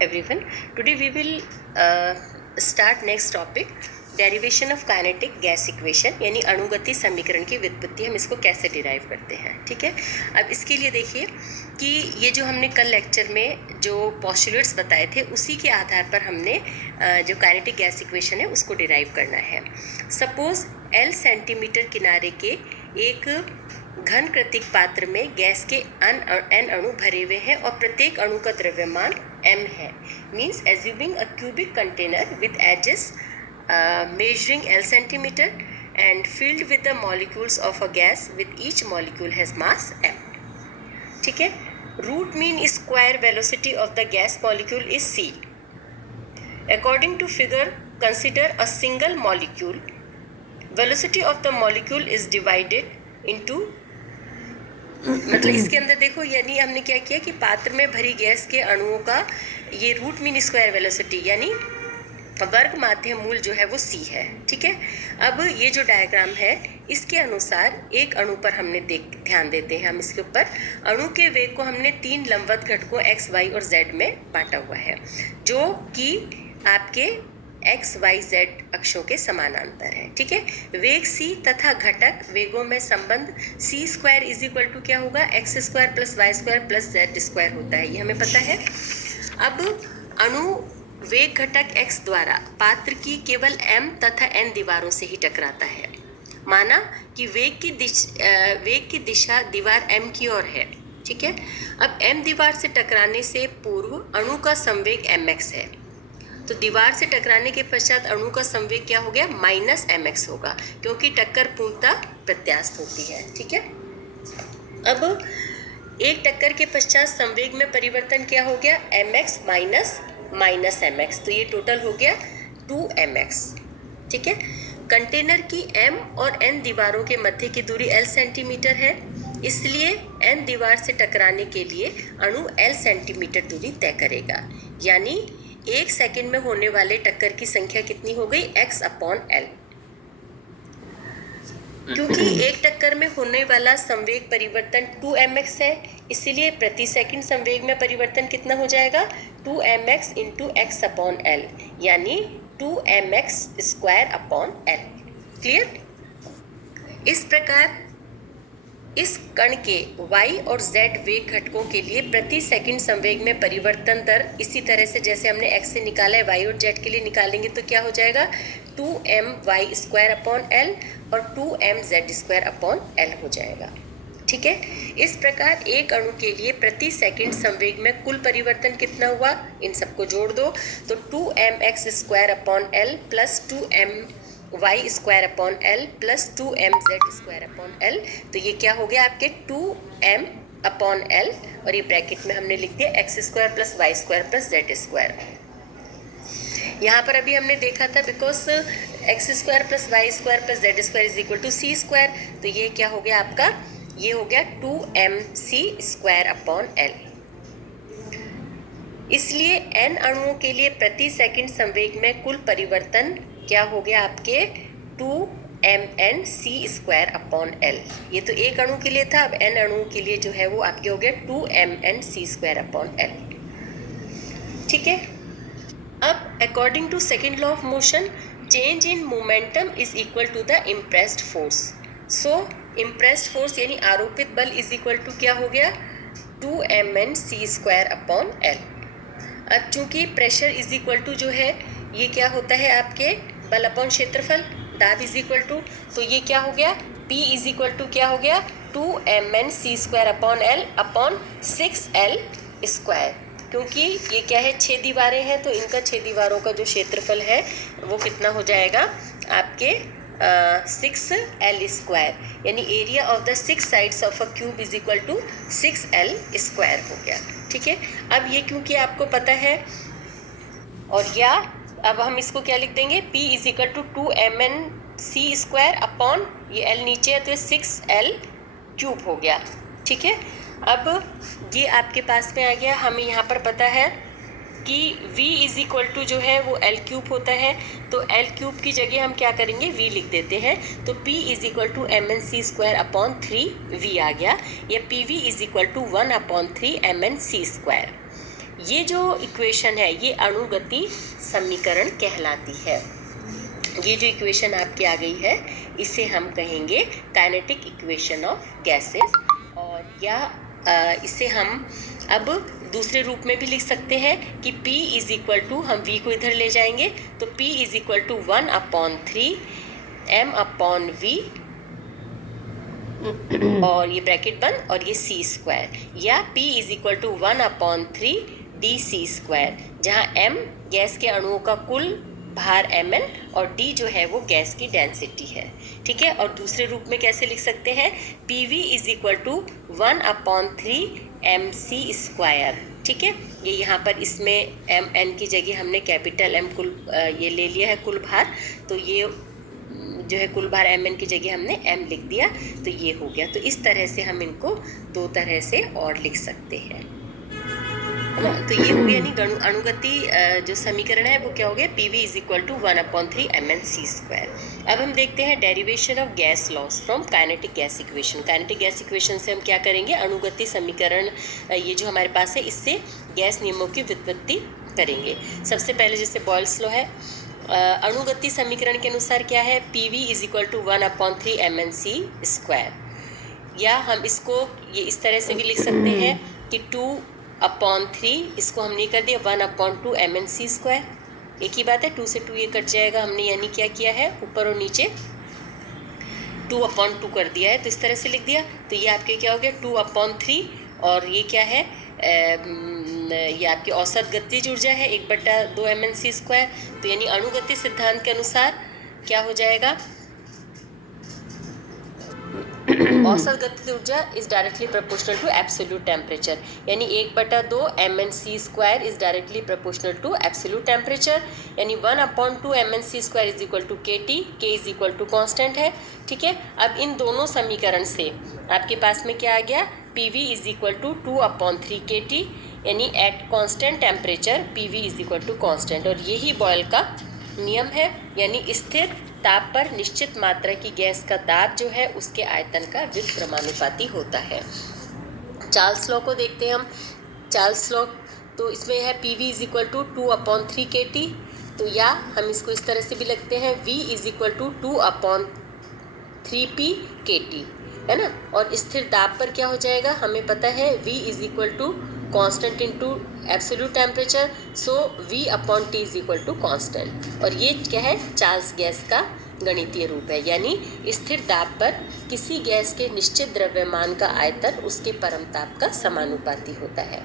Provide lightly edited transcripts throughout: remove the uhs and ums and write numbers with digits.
Everyone, today we will start next topic, derivation of kinetic gas equation, यानी अणुगति समीकरण की व्युत्पत्ति हम इसको कैसे डिराइव करते हैं। ठीक है, अब इसके लिए देखिए कि ये जो हमने कल लेक्चर में जो पोस्टुलेट्स बताए थे उसी के आधार पर हमने जो काइनेटिक गैस इक्वेशन है उसको डिराइव करना है। सपोज L सेंटीमीटर किनारे के एक घन कृतिक पात्र में गैस के n अणु भरे हुए हैं और प्रत्येक अणु का द्रव्यमान m है। Means assuming a cubic container with edges measuring L centimeter and filled with the molecules of a gas with each molecule has mass m. ठीक है, root mean square velocity of the gas molecule is c. According to figure, consider a single molecule. Velocity of the molecule is divided into मतलब इसके अंदर देखो, यानी हमने क्या किया कि पात्र में भरी गैस के अणुओं का ये रूट मीन स्क्वायर वेलोसिटी यानी वर्ग माध्य मूल जो है वो c है। ठीक है, अब ये जो डायग्राम है इसके अनुसार एक अणु पर हमने ध्यान देते हैं। हम इसके ऊपर अणु के वेग को हमने 3 लंबवत घटकों x, y और z में बांटा हुआ है, जो कि आपके x, y, z अक्षों के समानांतर है। ठीक है, वेग c तथा घटक वेगों में संबंध c square is equal to क्या होगा, x square plus y square plus z square होता है, ये हमें पता है। अब अणु वेग घटक x द्वारा पात्र की केवल m तथा n दीवारों से ही टकराता है। माना कि वेग की दिशा दीवार m की ओर है। ठीक है, अब m दीवार से टकराने से पूर्व अणु का संवेग mx है, तो दीवार से टकराने के पश्चात अणु का संवेग क्या हो गया, माइनस mx होगा, क्योंकि टक्कर पूर्णतः प्रत्यास्थ होती है। ठीक है, अब एक टक्कर के पश्चात संवेग में परिवर्तन क्या हो गया, mx माइनस mx, तो ये टोटल हो गया 2mx। ठीक है, कंटेनर की m और n दीवारों के मध्य की दूरी L सेंटीमीटर है, इसलिए n दीवार से टकराने के लिए अणु L सेंटीमीटर दूरी तय करेगा, यानी 1 सेकंड में होने वाले टक्कर की संख्या कितनी हो गई, x/L। क्योंकि एक टक्कर में होने वाला संवेग परिवर्तन 2mx है, इसीलिए प्रति सेकंड संवेग में परिवर्तन कितना हो जाएगा, 2mx इंटू x/L, यानी 2mx स्क्वायर/L। क्लियर? इस प्रकार इस कण के y और z वेग घटकों के लिए प्रति सेकंड संवेग में परिवर्तन दर इसी तरह से जैसे हमने x से निकाला है y और z के लिए निकालेंगे तो क्या हो जाएगा, 2my स्क्वायर/L और 2mz स्क्वायर/L हो जाएगा। ठीक है, इस प्रकार एक अणु के लिए प्रति सेकंड संवेग में कुल परिवर्तन कितना हुआ, इन सबको जोड़ दो तो 2mx स्क्वायर/L plus 2my स्क्वायर/L plus 2mz स्क्वायर/L, तो ये क्या हो गया आपके 2m/L, और ये ब्रैकेट में हमने लिख दिया x square plus y square plus z square. यहाँ पर अभी हमने देखा था because x square plus y square plus z square is equal to c square, तो ये क्या हो गया आपका, ये हो गया 2mc स्क्वायर/L। इसलिए n अणुओं के लिए प्रति सेकंड संवेग में कुल परिवर्तन क्या हो गया आपके 2mnc स्क्वायर/L। ये तो एक अणु के लिए था, अब n अणुओं के लिए जो है वो आपके हो गया 2mnc स्क्वायर/L। ठीक है, अब according to second law of motion, change in momentum is equal to the impressed force. So impressed force यानी आरोपित बल इज इक्वल टू क्या हो गया, 2mnc स्क्वायर/L। अब चूंकि प्रेशर इज इक्वल टू जो है ये क्या होता है आपके बल अपॉन क्षेत्रफल, दाब इज इक्वल टू, तो ये क्या हो गया, P इज इक्वल टू क्या हो गया, 2mnc स्क्वायर/L अपॉन 6L स्क्वायर, क्योंकि ये क्या है 6 दीवारें हैं, तो इनका 6 दीवारों का जो क्षेत्रफल है वो कितना हो जाएगा आपके 6L स्क्वायर, यानी area of the 6 sides of a cube is equal to 6L square हो गया। ठीक है, अब ये क्योंकि आपको पता है, और या अब हम इसको क्या लिख देंगे, P is equal to 2mnc square upon ये L नीचे है तो 6L क्यूब हो गया। ठीक है, अब ये आपके पास में आ गया, हमें यहाँ पर पता है कि v इज इक्वल टू जो है वो L क्यूब होता है, तो L क्यूब की जगह हम क्या करेंगे, v लिख देते हैं, तो P is equal to mnc square आ गया, या PV is equal to 1/3 mnc square. ये जो इक्वेशन है ये अणुगति समीकरण कहलाती है। ये जो इक्वेशन आपकी आ गई है इसे हम कहेंगे काइनेटिक इक्वेशन ऑफ गैसेस, और या इसे हम अब दूसरे रूप में भी लिख सकते हैं कि P इज इक्वल टू, हम V को इधर ले जाएंगे तो P is equal to 1/3 m/v, और ये ब्रैकेट बंद और ये c², या P is equal to 1/3 dc², जहाँ m गैस के अणुओं का कुल भार mn और d जो है वो गैस की डेंसिटी है। ठीक है, और दूसरे रूप में कैसे लिख सकते हैं, PV is equal to 1/3 mc²। ठीक है, ये यहाँ पर इसमें mn की जगह हमने कैपिटल M कुल ये ले लिया है कुल भार, तो ये जो है कुल भार mn की जगह हमने m लिख दिया, तो ये हो गया। तो इस तरह से हम इनको दो तरह से और लिख सकते हैं, है ना। तो ये हो गया, यानी अणुगति जो समीकरण है वो क्या हो गया, PV is equal to 1/3 mnc²। अब हम देखते हैं derivation of gas laws from kinetic gas equation. Kinetic gas equation से हम क्या करेंगे, अणुगति समीकरण ये जो हमारे पास है इससे गैस नियमों की व्युत्पत्ति करेंगे। सबसे पहले जैसे बॉयल्स लॉ है, अणुगति समीकरण के अनुसार क्या है, PV is equal to 1/3 mnc², या हम इसको ये इस तरह से भी लिख सकते हैं कि 2/3, इसको हमने कर दिया 1/2 mnc²। एक ही बात है, 2 से 2 ये कट जाएगा, हमने यानी क्या किया है, ऊपर और नीचे 2/2 कर दिया है, तो इस तरह से लिख दिया। तो ये आपके क्या हो गया 2/3, और ये क्या है, ये आपकी औसत गतिज ऊर्जा है 1/2 mnc²। तो यानी अणुगति सिद्धांत के अनुसार क्या हो जाएगा, औसत गतिज ऊर्जा is directly proportional to absolute temperature, यानी 1/2 mnc² is directly proportional to absolute temperature, यानी 1/2 mnc² is equal to kT, k is equal to constant है। ठीक है, अब इन दोनों समीकरण से आपके पास में क्या आ गया, PV is equal to 2/3 kT, यानी at constant temperature PV is equal to constant, और यही बॉयल का नियम है, यानी स्थिर ताप पर निश्चित मात्रा की गैस का दाब जो है उसके आयतन का व्युत्क्रमानुपाती होता है। चार्ल्स लॉ को देखते हैं हम। चार्ल्स लॉ तो इसमें है PV is equal to 2/3 kT, तो या हम इसको इस तरह से भी लिखते हैं V is equal to 2/3p kT, है ना। और स्थिर दाब पर क्या हो जाएगा, हमें पता है V is equal to constant into absolute temperature, so V/T is equal to constant, और ये क्या है, चार्ल्स गैस का गणितीय रूप है, यानी स्थिर दाब पर किसी गैस के निश्चित द्रव्यमान का आयतन उसके परमताप का समानुपाती होता है।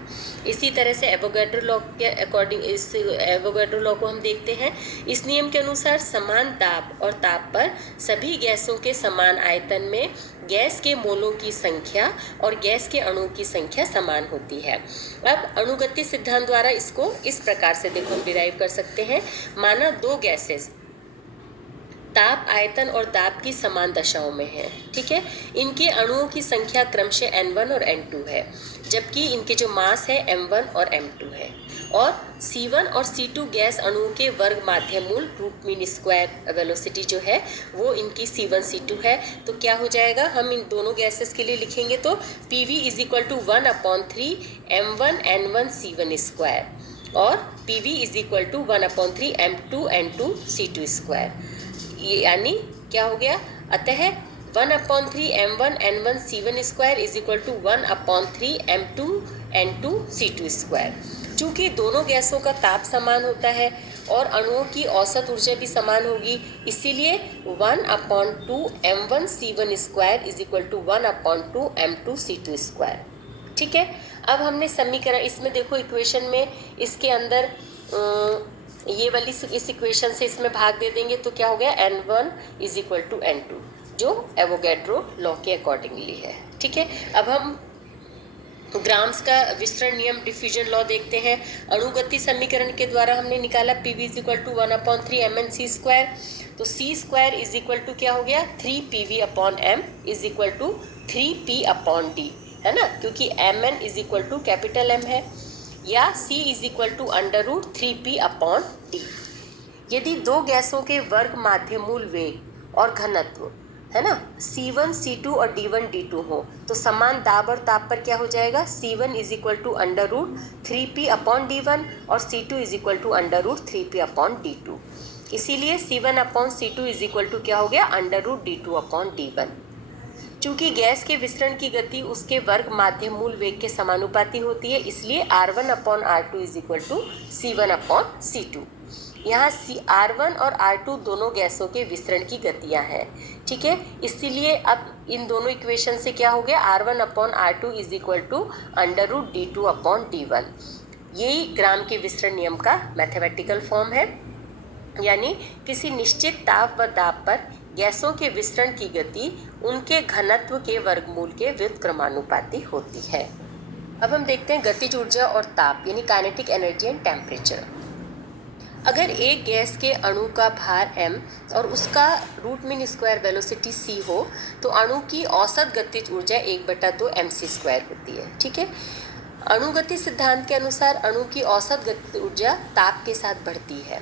इसी तरह से एवोगैड्रो लॉ के अकॉर्डिंग, इस एवोगैड्रो लॉ को हम देखते हैं। इस नियम के अनुसार समान दाब और ताप पर सभी गैसों के समान आयतन में गैस के मोलों की संख्या और गैस के अणुओं की संख्या समान होती है। अब अणुगति सिद्धांत द्वारा इसको इस प्रकार से देखो हम डिराइव कर सकते हैं। माना दो गैसेस ताप, आयतन और दाब की समान दशाओं में है, ठीक है। इनके अणुओं की संख्या क्रमशः N1 और N2 है, जबकि इनके जो मास है M1 और M2 है, और C1 और C2 गैस अणुओं के वर्ग माध्यमूल रूट मीन स्क्वायर वेलोसिटी जो है वो इनकी C1 C2 है। तो क्या हो जाएगा, हम इन दोनों गैसेस के लिए लिखेंगे तो PV is equal to 1/3 M1 N1 C1 square, और PV is equal to 1/3 M2 N2 C2 square. ये यानी क्या हो गया, अतः 1/3 M1 N1 C1 square is equal to 1/3 M2 N2 C2 square. चूँकि दोनों गैसों का ताप समान होता है और अणुओं की औसत ऊर्जा भी समान होगी, इसीलिए 1/2 M1 C1 square is equal to 1/2 M2 C2 square. ठीक है, अब हमने समीकरण इसमें देखो इक्वेशन में इसके अंदर ये वाली इस इक्वेशन से इसमें भाग दे देंगे तो क्या हो गया, N1 is equal to N2, जो एवोगैड्रो लॉ के अकॉर्डिंगली है। ठीक है, अब हम ग्राम्स का विसरण नियम डिफ्यूजन लॉ देखते हैं। अणुगति समीकरण के द्वारा हमने निकाला PV is equal to 1/3 MnC square, तो C square is equal to क्या हो गया 3PV/m is equal to 3P/d, है ना, क्योंकि Mn is equal to capital M है, या C is equal to √3P/d। यदि दो गैसों के वर्ग माध्यमूल वेग और घनत्व, है ना, C1 C2 और D1 D2 हो तो समान दाब और ताप पर क्या हो जाएगा, C1 is equal to under root 3P upon D1 और C2 is equal to under root 3P upon D2। इसीलिए C1 upon C2 is equal to क्या हो गया, under root D2 upon D1। चूंकि गैस के विसरण की गति उसके वर्ग माध्य मूल वेग के समानुपाती होती है, इसलिए R1 upon R2 is equal to C1 upon C2। यहाँ R1 और R2 दोनों गैसों के विसरण की गतियाँ हैं, ठीक है। इसीलिए अब इन दोनों इक्वेशन से क्या हो गया, R1 upon R2 is equal to under root D2 upon D1। यही ग्राम के विसरण नियम का मैथमेटिकल फॉर्म है, यानी किसी निश्चित ताप व दाब पर गैसों के विसरण की गति उनके घनत्व के वर्गमूल के व्युत्क्रमानुपाती होती है। अब हम देखते हैं गतिज ऊर्जा और ताप यानी काइनेटिक एनर्जी एंड टेम्परेचर। अगर एक गैस के अणु का भार m और उसका root mean square velocity c हो तो अणु की औसत गतिज ऊर्जा 1/2 mc² होती है, ठीक है। अणुगति सिद्धांत के अनुसार अणु की औसत गतिज ऊर्जा ताप के साथ बढ़ती है,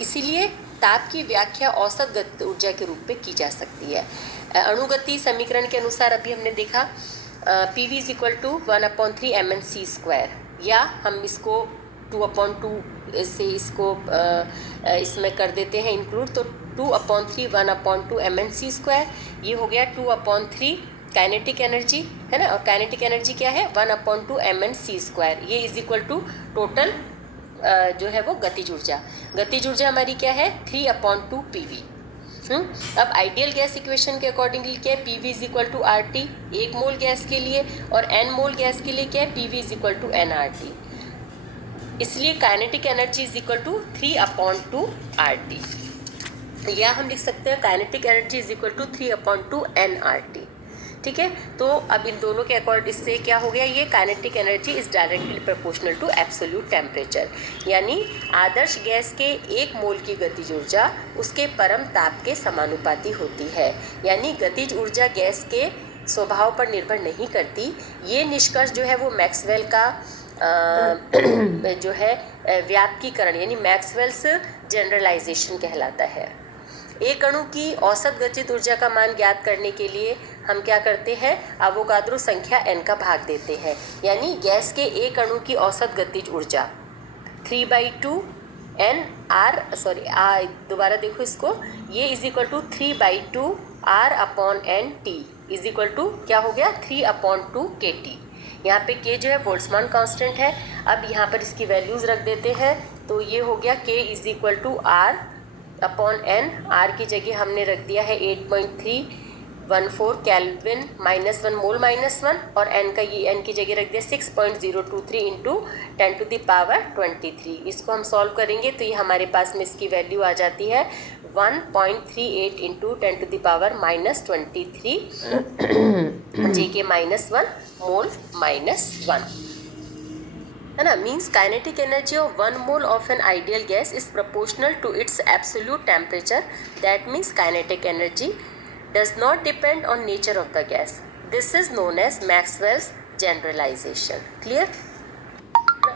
इसीलिए ताप की व्याख्या औसत गतिज ऊर्जा के रूप में की जा सकती है। अणुगति समीकरण के अनुसार अभी हमने देखा PV is equal to 1/3 mnc², या हम इसको 2/2 से इसको इसमें कर देते हैं इंक्लूड, तो 2/3 1/2 mnc², ये हो गया 2/3 काइनेटिक एनर्जी, है ना। और काइनेटिक एनर्जी क्या है, 1/2 mnc², ये इज इक्वल टू टोटल जो है वो गतिज ऊर्जा। गतिज ऊर्जा हमारी क्या है, 3/2 PV। अब आइडियल गैस इक्वेशन के अकॉर्डिंगली क्या है, PV is equal to RT 1 mole gas के लिए, और N मोल गैस के लिए क्या है, PV is equal to nRT। इसलिए kinetic energy is equal to 3/2 RT, या हम लिख सकते हैं kinetic energy is equal to 3/2 nRT, ठीक है। तो अब इन दोनों के अकॉर्ड इससे क्या हो गया, ये kinetic energy is directly proportional to absolute temperature, यानी आदर्श गैस के 1 मोल की गतिज ऊर्जा उसके परम ताप के समानुपाती होती है, यानी गतिज ऊर्जा गैस के स्वभाव पर निर्भर नहीं करती। ये निष्कर्ष जो है वो मैक्सवेल का जो है व्यापकीकरण यानी मैक्सवेल्स जनरलाइजेशन कहलाता है। एक अणु की औसत गतिज ऊर्जा का मान ज्ञात करने के लिए हम क्या करते हैं, अवोगाद्रो संख्या n का भाग देते हैं, यानी गैस के एक अणु की औसत गतिज ऊर्जा 3/2 n r दोबारा देखो इसको, ये is equal to 3/2 r/n/t is equal to क्या हो गया, 3/2 kT। यहाँ पे k जो है बोल्ट्जमान कांस्टेंट है। अब यहाँ पर इसकी वैल्यूज़ रख देते हैं, तो ये हो गया k is equal to r/n। r की जगह हमने रख दिया है 8.314 केल्विन -1 मोल -1, और n का ये n की जगह रख दिया 6.023 इंटू 10⁻23। इसको हम सॉल्व करेंगे तो ये हमारे पास में इसकी वैल्यू आ जाती है 1.38 इंटू 10⁻23 JK -1 मोल -1, है ना। Means kinetic energy of 1 mole of an ideal gas is proportional to its absolute temperature. That means kinetic energy does not depend on nature of the gas. This is known as Maxwell's generalization. Clear.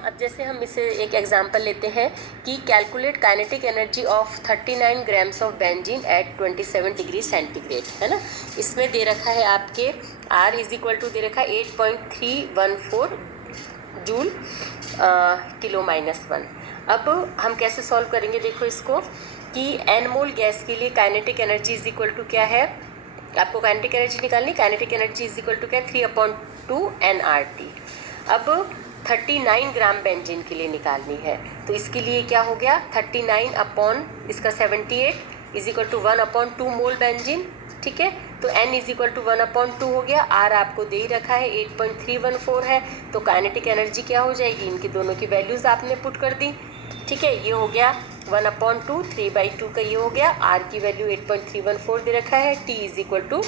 अब जैसे हम इसे एक example लेते हैं कि calculate kinetic energy of 39 grams of benzene at 27 degree centigrade, है ना। इसमें दे रखा है आपके R इज इक्वल टू दे रखा है 8.314 जूल किलो -1। अब हम कैसे सॉल्व करेंगे, देखो इसको कि n मोल गैस के लिए kinetic energy is equal to क्या है, आपको काइनेटिक एनर्जी निकालनी, kinetic energy is equal to क्या है 3/2 nRT। अब 39 ग्राम बेंजीन के लिए निकालनी है, तो इसके लिए क्या हो गया 39 अपॉन इसका 78 is equal to 1/2 mole benzene, ठीक है। तो n इज इक्वल टू 1/2 हो गया। R आपको दे ही रखा है 8.314 है, तो काइनेटिक एनर्जी क्या हो जाएगी, इनकी दोनों की वैल्यूज़ आपने पुट कर दी, ठीक है। ये हो गया 1/2 3/2 का ये हो गया। R की वैल्यू 8.314 दे रखा है। T इज इक्वल टू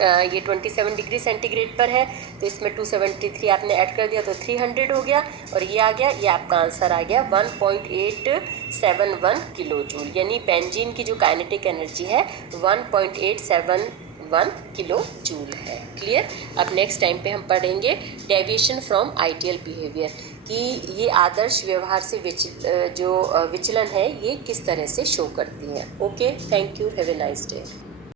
ये 27 डिग्री सेंटीग्रेड पर है, तो इसमें 273 आपने ऐड कर दिया तो 300 हो गया, और ये आ गया, ये आपका आंसर आ गया 1.871 किलो जूल, यानी बेंजीन की जो काइनेटिक एनर्जी है 1.871 किलो जूल है। क्लियर। अब नेक्स्ट टाइम पे हम पढ़ेंगे डेविएशन फ्रॉम आइडियल बिहेवियर, कि ये आदर्श व्यवहार से जो विचलन है ये किस तरह से शो करती है। Okay, thank you, have a nice day.